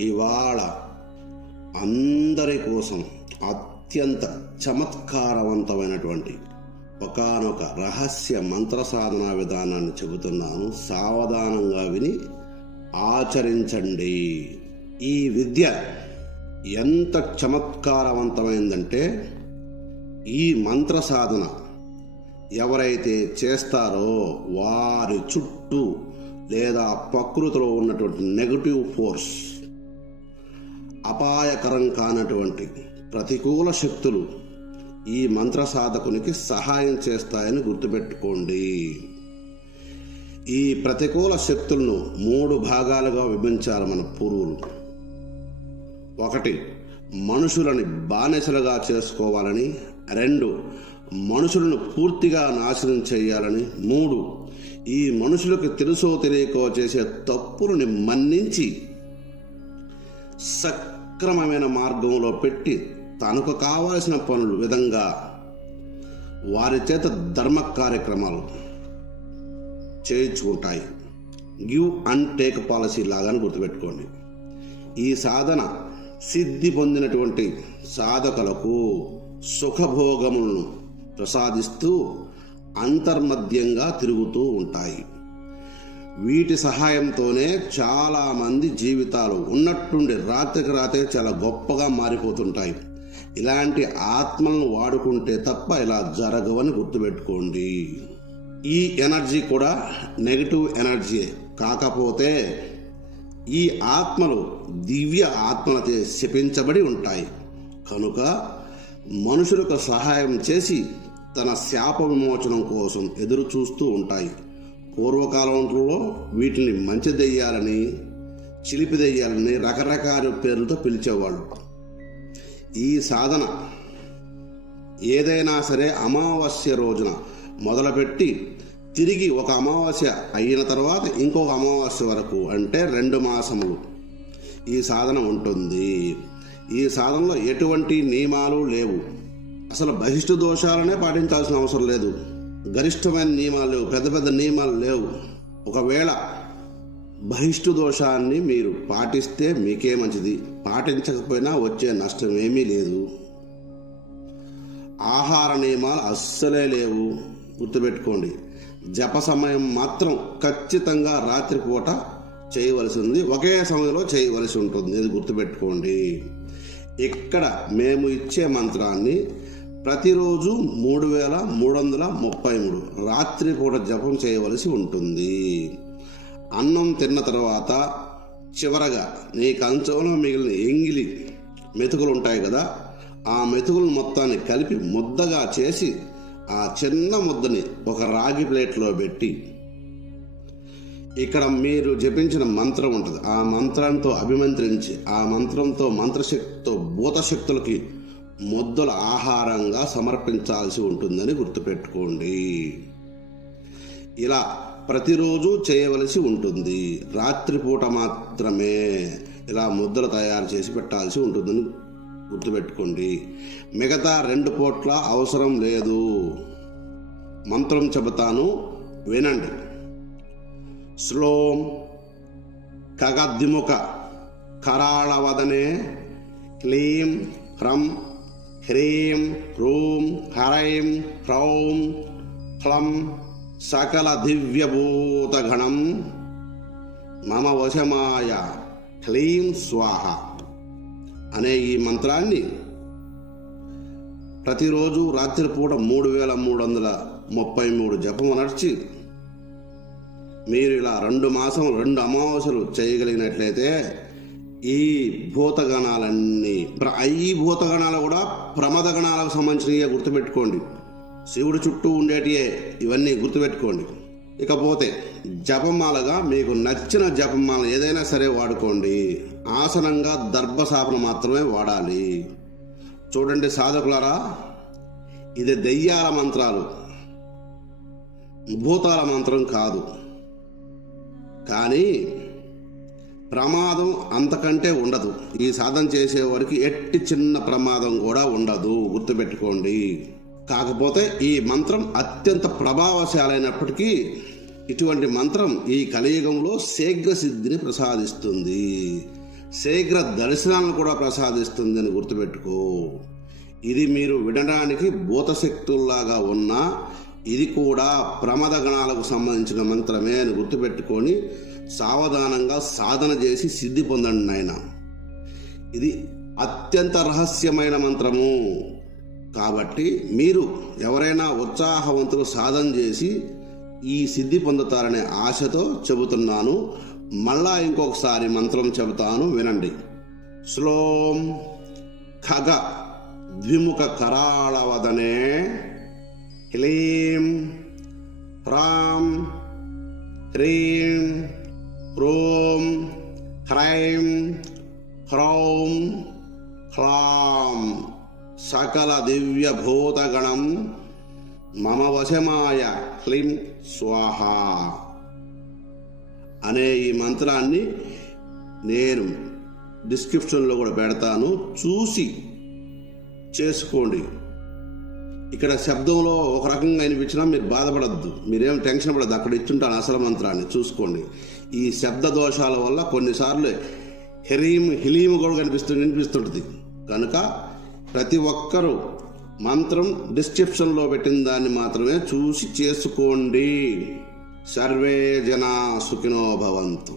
ఇవాళ అందరి కోసం అత్యంత చమత్కారవంతమైనటువంటి ఒకానొక రహస్య మంత్ర సాధనా విధానాన్ని చెబుతున్నాను. సావధానంగా విని ఆచరించండి. ఈ విద్య ఎంత చమత్కారవంతమైందంటే ఈ మంత్ర సాధన ఎవరైతే చేస్తారో వారి చుట్టూ లేదా ప్రకృతిలో ఉన్నటువంటి నెగటివ్ ఫోర్స్ అపాయకరం కానటువంటి ప్రతికూల శక్తులు ఈ మంత్ర సాధకునికి సహాయం చేస్తాయని గుర్తుపెట్టుకోండి. ఈ ప్రతికూల శక్తులను మూడు భాగాలుగా విభజించాలి మన పూర్వులు. ఒకటి మనుషులని బానిసలుగా చేసుకోవాలని. రెండు మనుషులను పూర్తిగా నాశనం చేయాలని. మూడు ఈ మనుషులకు తెలుసో తెలియకో చేసే తప్పులని మన్నించి సక్రమమైన మార్గంలో పెట్టి తనకు కావలసిన పనులు విధంగా వారి చేత ధర్మ కార్యక్రమాలు చేయించుకుంటాయి. గివ్ అండ్ టేక్ పాలసీ లాగా గుర్తుపెట్టుకోండి. ఈ సాధన సిద్ధి పొందినటువంటి సాధకులకు సుఖభోగములను ప్రసాదిస్తూ అంతర్మధ్యంగా తిరుగుతూ ఉంటాయి. వీటి సహాయంతోనే చాలామంది జీవితాలు ఉన్నట్టుండి రాత్రికి రాత్రి చాలా గొప్పగా మారిపోతుంటాయి. ఇలాంటి ఆత్మలను వాడుకుంటే తప్ప ఇలా జరగవని గుర్తుపెట్టుకోండి. ఈ ఎనర్జీ కూడా నెగిటివ్ ఎనర్జీ కాకపోతే ఈ ఆత్మలు దివ్య ఆత్మలచే శపించబడి ఉంటాయి. కనుక మనుషులకు సహాయం చేసి తన శాప విమోచనం కోసం ఎదురు చూస్తూ ఉంటాయి. పూర్వకాలంలో వీటిని మంచి దెయ్యాలని చిలిపి దెయ్యాలని రకరకాల పేర్లతో పిలిచేవాళ్ళు. ఈ సాధన ఏదైనా సరే అమావాస్య రోజున మొదలుపెట్టి తిరిగి ఒక అమావాస్య అయిన తర్వాత ఇంకొక అమావాస్య వరకు అంటే రెండు మాసములు ఈ సాధన ఉంటుంది. ఈ సాధనలో ఎటువంటి నియమాలు లేవు. అసలు బహిష్టు దోషాలనే పాటించాల్సిన అవసరం లేదు. గరిష్టమైన నియమాలు లేవు పెద్ద పెద్ద నియమాలు లేవు. ఒకవేళ బహిష్టు దోషాన్ని మీరు పాటిస్తే మీకే మంచిది. పాటించకపోయినా వచ్చే నష్టం ఏమీ లేదు. ఆహార నియమాలు అస్సలే లేవు. గుర్తుపెట్టుకోండి. జప సమయం మాత్రం ఖచ్చితంగా రాత్రిపూట చేయవలసి ఉంది ఒకే సమయంలో చేయవలసి ఉంటుంది. ఇది గుర్తుపెట్టుకోండి. ఇక్కడ మేము ఇచ్చే మంత్రాన్ని ప్రతిరోజు మూడు వేల మూడు వందల ముప్పై మూడు రాత్రి పూట జపం చేయవలసి ఉంటుంది. అన్నం తిన్న తర్వాత చివరగా నీ కంచంలో మిగిలిన ఎంగిలి మెతుకులు ఉంటాయి కదా ఆ మెతుకులు మొత్తాన్ని కలిపి ముద్దగా చేసి ఆ చిన్న ముద్దని ఒక రాగి ప్లేట్లో పెట్టి ఇక్కడ మీరు జపించిన మంత్రం ఉంటుంది. ఆ మంత్రంతో అభిమంత్రించి ఆ మంత్రంతో మంత్రశక్తితో భూతశక్తులకి ముద్దల ఆహారంగా సమర్పించాల్సి ఉంటుందని గుర్తుపెట్టుకోండి. ఇలా ప్రతిరోజు చేయవలసి ఉంటుంది. రాత్రిపూట మాత్రమే ఇలా ముద్దలు తయారు చేసి పెట్టాల్సి ఉంటుందని గుర్తుపెట్టుకోండి. మిగతా రెండు పూట్ల అవసరం లేదు. మంత్రం చెబుతాను వినండి. శ్లోం ఖగద్విముఖ కరాళవదనే క్లీం హ్రం హ్రీం హ్రూం హరైం హ్రౌం హ్లం సకల దివ్యభూతగణం మమ వశమాయ క్లీం స్వాహ. అనే ఈ మంత్రాన్ని ప్రతిరోజు రాత్రిపూట మూడు వేల మూడు వందల ముప్పై మూడు జపము నడిచి మీరు ఇలా రెండు మాసం రెండు అమావాస్యలు చేయగలిగినట్లయితే ఈ భూతగణాలన్నీ ప్ర- ఈ భూతగణాలు కూడా ప్రమద గణాలకు సంబంధించినవి గుర్తుపెట్టుకోండి. శివుడు చుట్టూ ఉండేటియే ఇవన్నీ గుర్తుపెట్టుకోండి. ఇకపోతే జపమాలగా మీకు నచ్చిన జపమాల ఏదైనా సరే వాడుకోండి. ఆసనంగా దర్భసాపన మాత్రమే వాడాలి. చూడండి సాధకులారా ఇది దెయ్యాల మంత్రాలు. భూతాల మంత్రం కాదు. కానీ ప్రమాదం అంతకంటే ఉండదు. ఈ సాధన చేసేవారికి ఎట్టి చిన్న ప్రమాదం కూడా ఉండదు. గుర్తుపెట్టుకోండి. కాకపోతే ఈ మంత్రం అత్యంత ప్రభావశాలైనప్పటికీ ఇటువంటి మంత్రం ఈ కలియుగంలో శీఘ్ర సిద్ధిని ప్రసాదిస్తుంది. శీఘ్ర దర్శనాలను కూడా ప్రసాదిస్తుంది అని గుర్తుపెట్టుకో. ఇది మీరు వినడానికి భూతశక్తుల్లాగా ఉన్నా ఇది కూడా ప్రమద గణాలకు సంబంధించిన మంత్రమే అని గుర్తుపెట్టుకొని సావధానంగా సాధన చేసి సిద్ధి పొందండి నాయన. ఇది అత్యంత రహస్యమైన మంత్రము. కాబట్టి మీరు ఎవరైనా ఉత్సాహవంతులు సాధన చేసి ఈ సిద్ధి పొందుతారనే ఆశతో చెబుతున్నాను. మళ్ళా ఇంకొకసారి మంత్రం చెబుతాను వినండి. శ్లోం ఖగ ద్విముఖ కరాళవదనే క్లీం హ్రాం హ్రీం హ్రోం హ్రైం హ్రౌం హ్లాం సకల దివ్య మమ వశమాయ హ్లీం స్వాహ అనే ఈ మంత్రాన్ని నేను డిస్క్రిప్షన్లో కూడా పెడతాను. చూసి చేసుకోండి. ఇక్కడ శబ్దంలో ఒక రకంగా వినిపించినా మీరు బాధపడద్దు. మీరేం టెన్షన్ పడద్దు. అక్కడ ఇచ్చుంటాను అసలు మంత్రాన్ని. చూసుకోండి. ఈ శబ్ద దోషాల వల్ల కొన్నిసార్లు హెరీం హిలీము కూడా కనిపిస్తు వినిపిస్తుంటుంది. కనుక ప్రతి ఒక్కరూ మంత్రం డిస్క్రిప్షన్లో పెట్టిన దాన్ని మాత్రమే చూసి చేసుకోండి. సర్వే జనా సుఖినో భవంతు.